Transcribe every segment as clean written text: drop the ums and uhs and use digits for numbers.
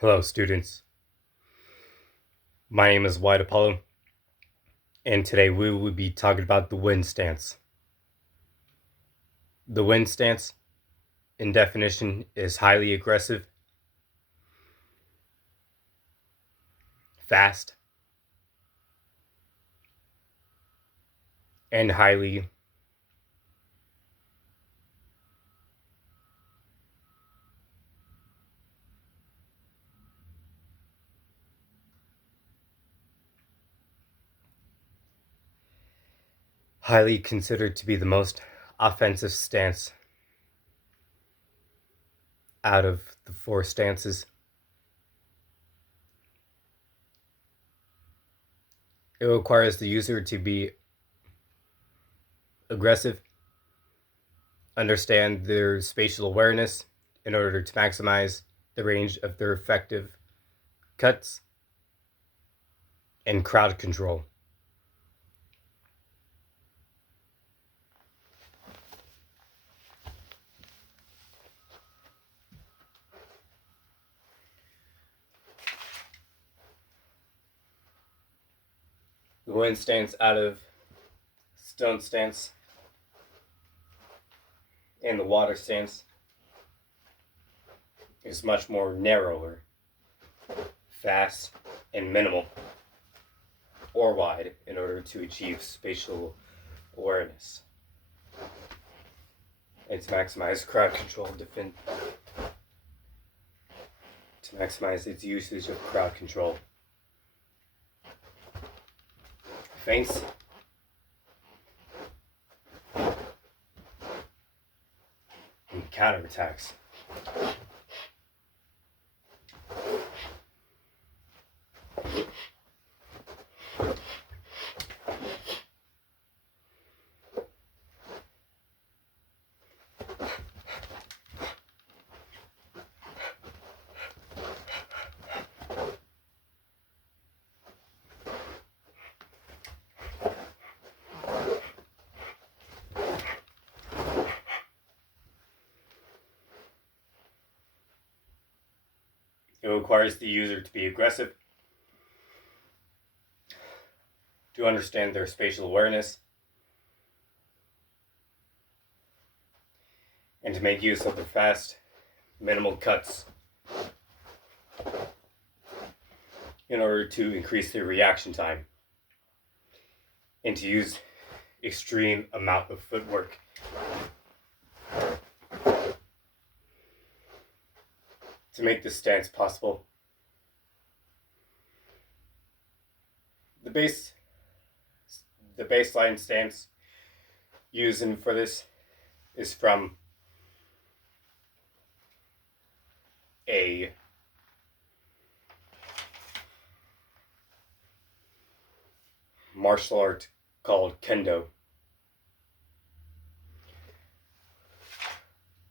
Hello, students. My name is White Apollo, and today we will be talking about the wind stance. The wind stance, in definition, is highly aggressive, fast, and highly considered to be the most offensive stance out of the four stances. It requires the user to be aggressive, understand their spatial awareness in order to maximize the range of their effective cuts, and crowd control. The wind stance out of stone stance and the water stance is much more narrower, fast, and minimal, or wide, in order to achieve spatial awareness and to maximize crowd control, to maximize its usage of crowd control. Feints and counterattacks. It requires the user to be aggressive, to understand their spatial awareness, and to make use of the fast, minimal cuts in order to increase their reaction time, and to use extreme amount of footwork to make this stance possible. The baseline stance using for this is from a martial art called kendo,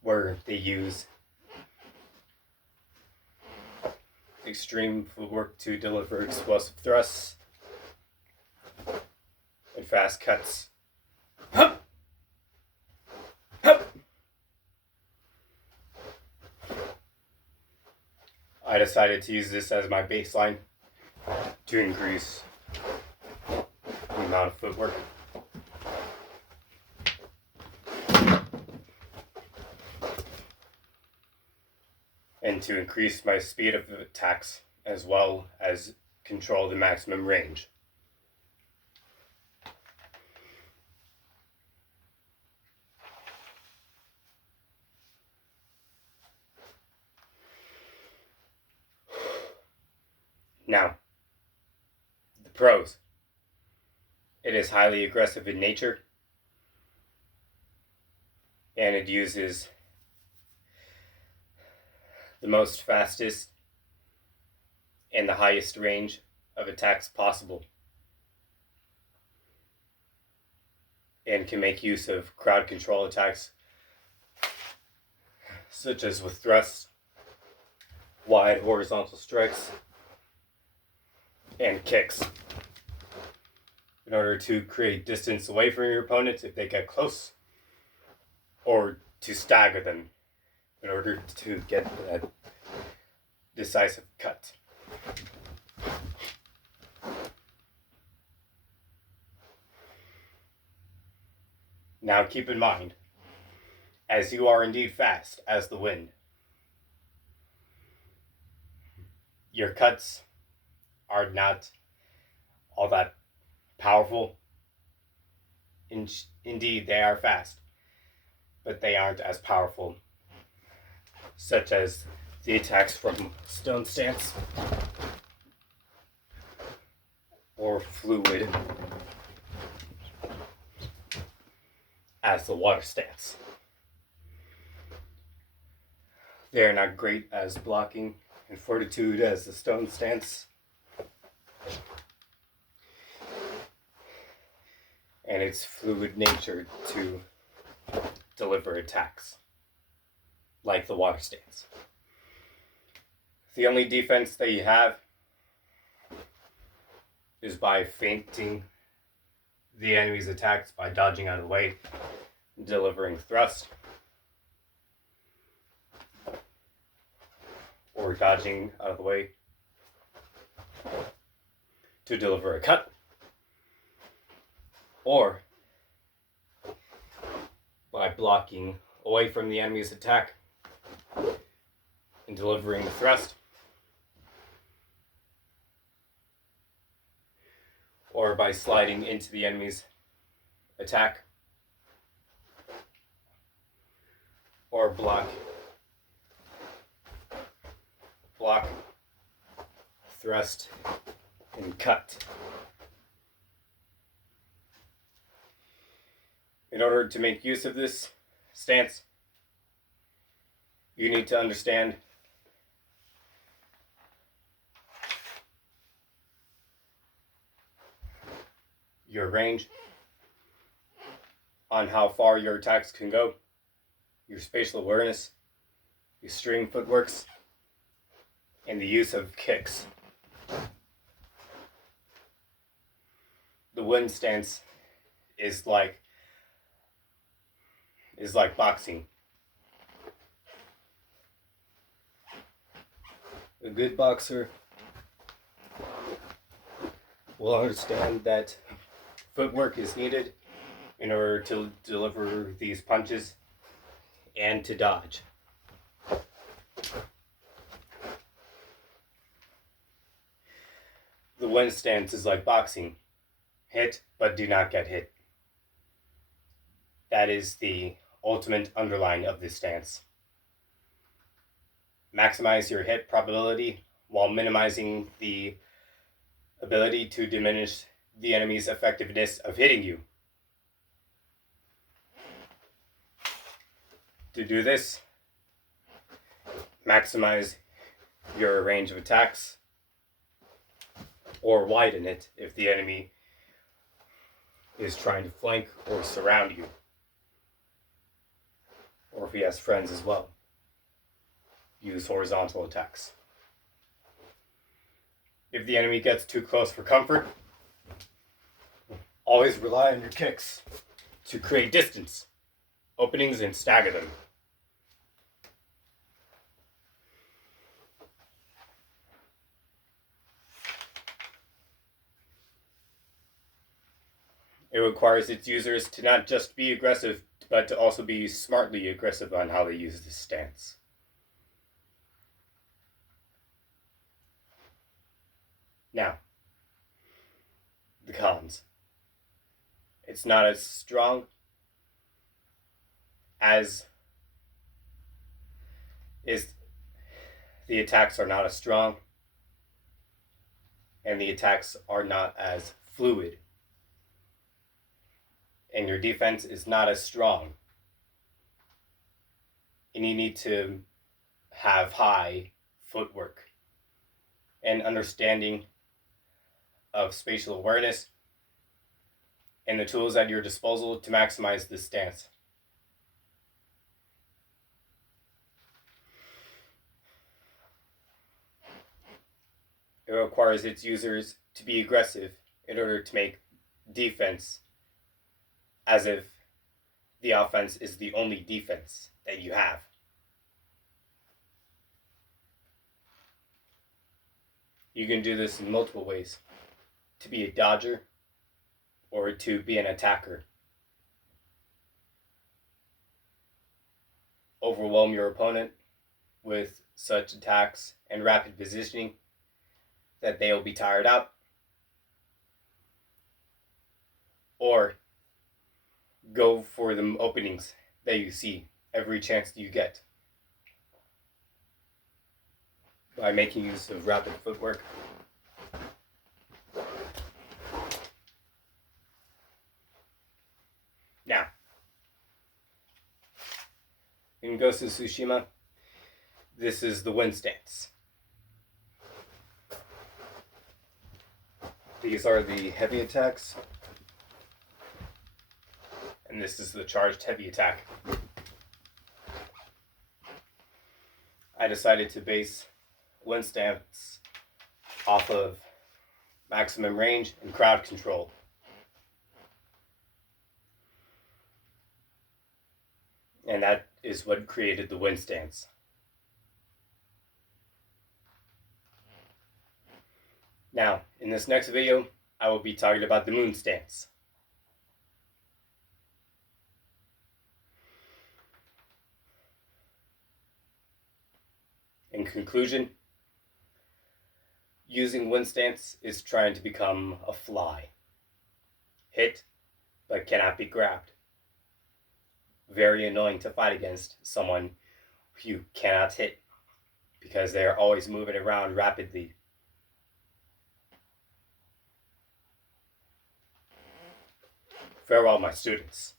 where they use extreme footwork to deliver explosive thrusts and fast cuts. I decided to use this as my baseline to increase the amount of footwork. And to increase my speed of attacks as well as control the maximum range. Now, the pros. It is highly aggressive in nature, and it uses the most fastest and the highest range of attacks possible, and can make use of crowd control attacks such as with thrusts, wide horizontal strikes, and kicks in order to create distance away from your opponents if they get close, or to stagger them in order to get that decisive cut. Now keep in mind, as you are indeed fast as the wind, your cuts are not all that powerful. Indeed, they are fast, but they aren't as powerful, such as the attacks from stone stance or fluid as the water stance. They are not great as blocking and fortitude as the stone stance. And its fluid nature to deliver attacks, like the water stance. The only defense that you have is by feinting the enemy's attacks by dodging out of the way, delivering thrust, or dodging out of the way to deliver a cut, or by blocking away from the enemy's attack and delivering the thrust, or by sliding into the enemy's attack, or block, thrust, and cut. In order to make use of this stance, you need to understand your range, on how far your attacks can go, your spatial awareness, your string footworks, and the use of kicks. The wind stance is like boxing. A good boxer will understand that footwork is needed in order to deliver these punches and to dodge. The wind stance is like boxing. Hit, but do not get hit. That is the ultimate underline of this stance. Maximize your hit probability while minimizing the ability to diminish the enemy's effectiveness of hitting you. To do this, maximize your range of attacks, or widen it if the enemy is trying to flank or surround you, or if he has friends as well. Use horizontal attacks. If the enemy gets too close for comfort, always rely on your kicks to create distance, openings, and stagger them. It requires its users to not just be aggressive, but to also be smartly aggressive on how they use this stance. Now, the cons. It's not as strong as the attacks are not as strong, and the attacks are not as fluid, and your defense is not as strong, and you need to have high footwork and understanding of spatial awareness and the tools at your disposal to maximize this stance. It requires its users to be aggressive in order to make defense as if the offense is the only defense that you have. You can do this in multiple ways: to be a dodger or to be an attacker. Overwhelm your opponent with such attacks and rapid positioning that they will be tired out, or go for the openings that you see every chance that you get by making use of rapid footwork. Now, in Ghost of Tsushima, this is the wind stance. These are the heavy attacks, and this is the charged heavy attack. I decided to base wind stance off of maximum range and crowd control. And that is what created the wind stance. Now, in this next video, I will be talking about the moon stance. In conclusion, using wind stance is trying to become a fly. Hit, but cannot be grabbed. Very annoying to fight against someone who you cannot hit because they are always moving around rapidly. Farewell, my students.